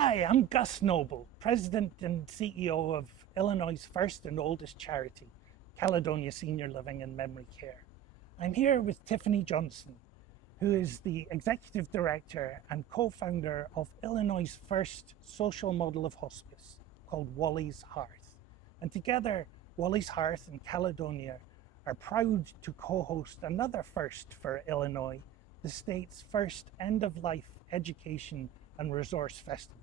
Hi, I'm Gus Noble, President and CEO of Illinois' first and oldest charity, Caledonia Senior Living and Memory Care. I'm here with Tiffany Johnson, who is the Executive Director and co-founder of Illinois' first social model of hospice called Wally's Hearth. And together, Wally's Hearth and Caledonia are proud to co-host another first for Illinois, the state's first end-of-life education and resource festival.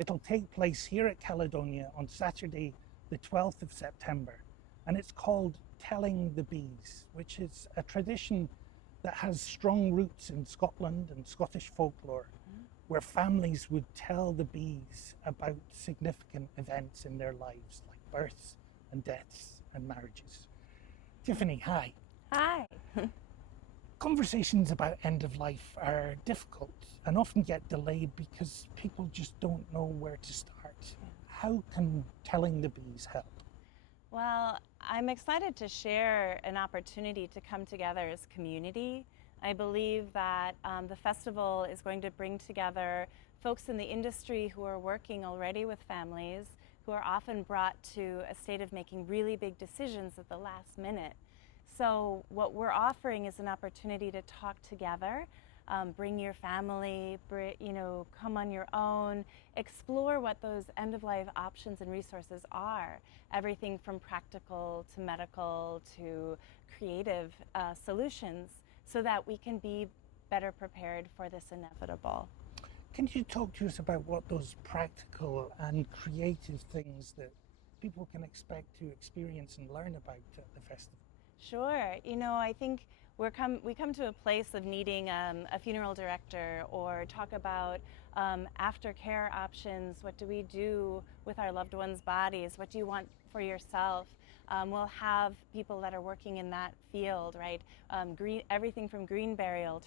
It'll take place here at Caledonia on Saturday, the 12th of September, and it's called Telling the Bees, which is a tradition that has strong roots in Scotland and Scottish folklore, where families would tell the bees about significant events in their lives, like births and deaths and marriages. Tiffany, hi. Hi. Conversations about end of life are difficult and often get delayed because people just don't know where to start. How can Telling the Bees help? Well, I'm excited to share an opportunity to come together as community. I believe that the festival is going to bring together folks in the industry who are working already with families, who are often brought to a state of making really big decisions at the last minute. So what we're offering is an opportunity to talk together, bring your family, come on your own, explore what those end-of-life options and resources are. Everything from practical to medical to creative solutions, so that we can be better prepared for this inevitable. Can you talk to us about what those practical and creative things that people can expect to experience and learn about at the festival? Sure. I think we come to a place of needing a funeral director, or talk about aftercare options. What do we do with our loved ones' bodies? What do you want for yourself? We'll have people that are working in that field, right? Everything from green burial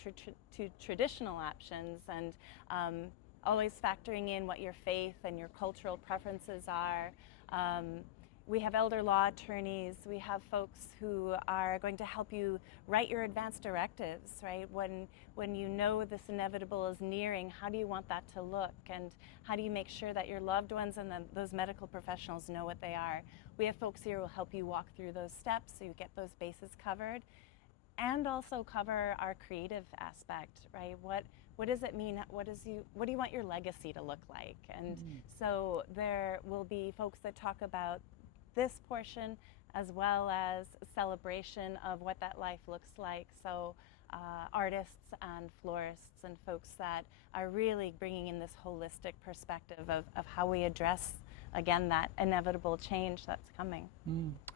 to traditional options, and always factoring in what your faith and your cultural preferences are. We have elder law attorneys. We have folks who are going to help you write your advance directives, right? When you know this inevitable is nearing, how do you want that to look? And how do you make sure that your loved ones and those medical professionals know what they are? We have folks here who will help you walk through those steps so you get those bases covered, and also cover our creative aspect, right? What does it mean? What do you want your legacy to look like? And so there will be folks that talk about this portion, as well as celebration of what that life looks like. So artists and florists and folks that are really bringing in this holistic perspective of how we address, again, that inevitable change that's coming.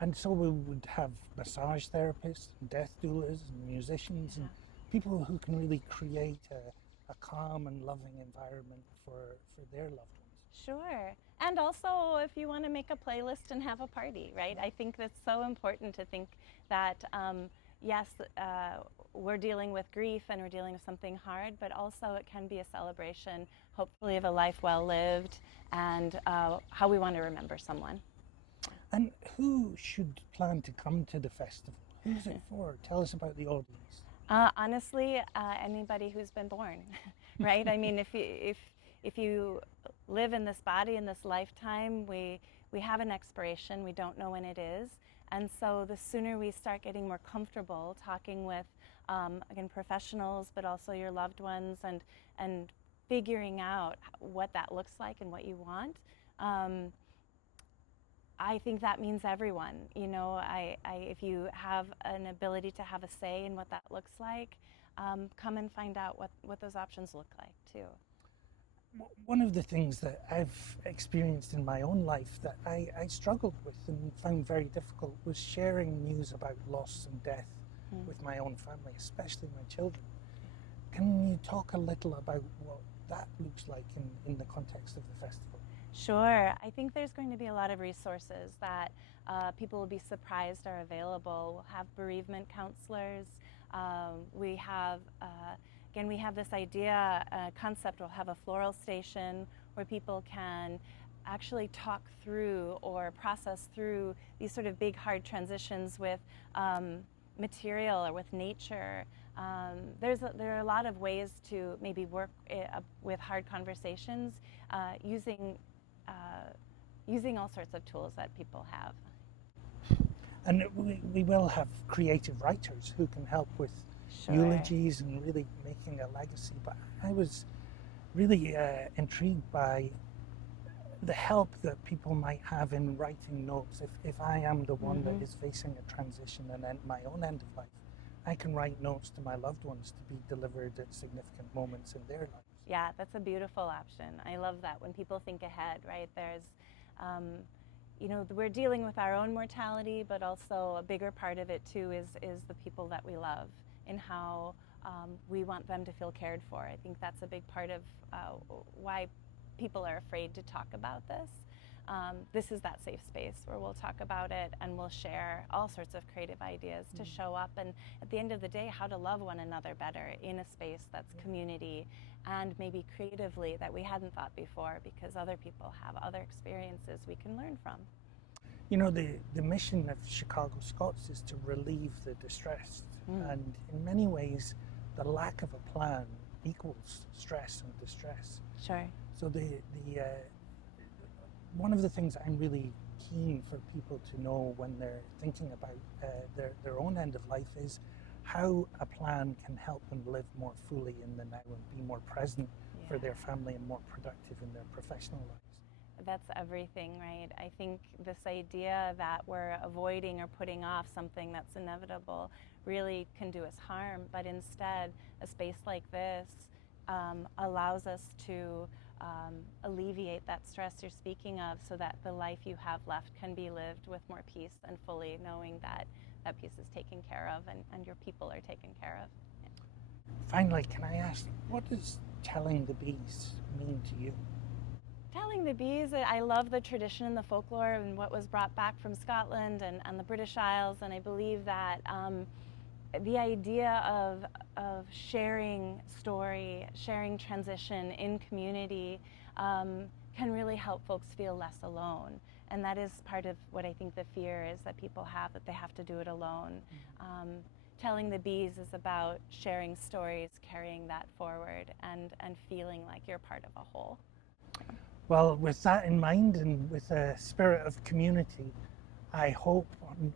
And so we would have massage therapists, and death doulas, and musicians, and people who can really create a calm and loving environment for their loved ones. Sure. And also, if you want to make a playlist and have a party, right? I think that's so important to think that, yes, we're dealing with grief and we're dealing with something hard, but also it can be a celebration, hopefully, of a life well lived, and how we want to remember someone. And who should plan to come to the festival? Who's it for? Tell us about the audience. Honestly, anybody who's been born, right? I mean, if you live in this body in this lifetime, we have an expiration. We don't know when it is. And so the sooner we start getting more comfortable talking with, again, professionals, but also your loved ones, and figuring out what that looks like and what you want, I think that means everyone. If you have an ability to have a say in what that looks like, come and find out what those options look like too. One of the things that I've experienced in my own life that I struggled with and found very difficult was sharing news about loss and death with my own family, especially my children. Can you talk a little about what that looks like in the context of the festival? Sure. I think there's going to be a lot of resources that people will be surprised are available. We'll have bereavement counselors. We have this idea, concept. We'll have a floral station where people can actually talk through or process through these sort of big, hard transitions with material or with nature. There are a lot of ways to maybe work with hard conversations using all sorts of tools that people have. And we will have creative writers who can help with eulogies and really making a legacy. But I was really intrigued by the help that people might have in writing notes. If I am the one that is facing a transition and my own end of life, I can write notes to my loved ones to be delivered at significant moments in their lives. Yeah, that's a beautiful option. I love that when people think ahead, right? There's, we're dealing with our own mortality, but also a bigger part of it too is the people that we love and how we want them to feel cared for. I think that's a big part of why people are afraid to talk about this. This is that safe space where we'll talk about it and we'll share all sorts of creative ideas to show up, and at the end of the day, how to love one another better in a space that's community and maybe creatively that we hadn't thought before, because other people have other experiences we can learn from. You know, the mission of Chicago Scots is to relieve the distressed, and in many ways the lack of a plan equals stress and distress. Sure. So one of the things I'm really keen for people to know when they're thinking about their own end of life is how a plan can help them live more fully in the now and be more present for their family and more productive in their professional lives. That's everything, right? I think this idea that we're avoiding or putting off something that's inevitable really can do us harm, but instead a space like this allows us to alleviate that stress you're speaking of, so that the life you have left can be lived with more peace and fully knowing that that peace is taken care of and your people are taken care of. Yeah. Finally, can I ask, what does telling the bees mean to you? Telling the bees, I love the tradition and the folklore and what was brought back from Scotland and the British Isles, and I believe that the idea of sharing story, sharing transition in community can really help folks feel less alone. And that is part of what I think the fear is that people have, that they have to do it alone. Telling the bees is about sharing stories, carrying that forward, and feeling like you're part of a whole. Well, with that in mind and with a spirit of community, I hope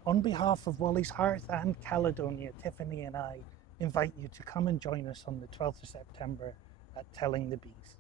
on behalf of Wally's Hearth and Caledonia, Tiffany and I invite you to come and join us on the 12th of September at Telling the Bees.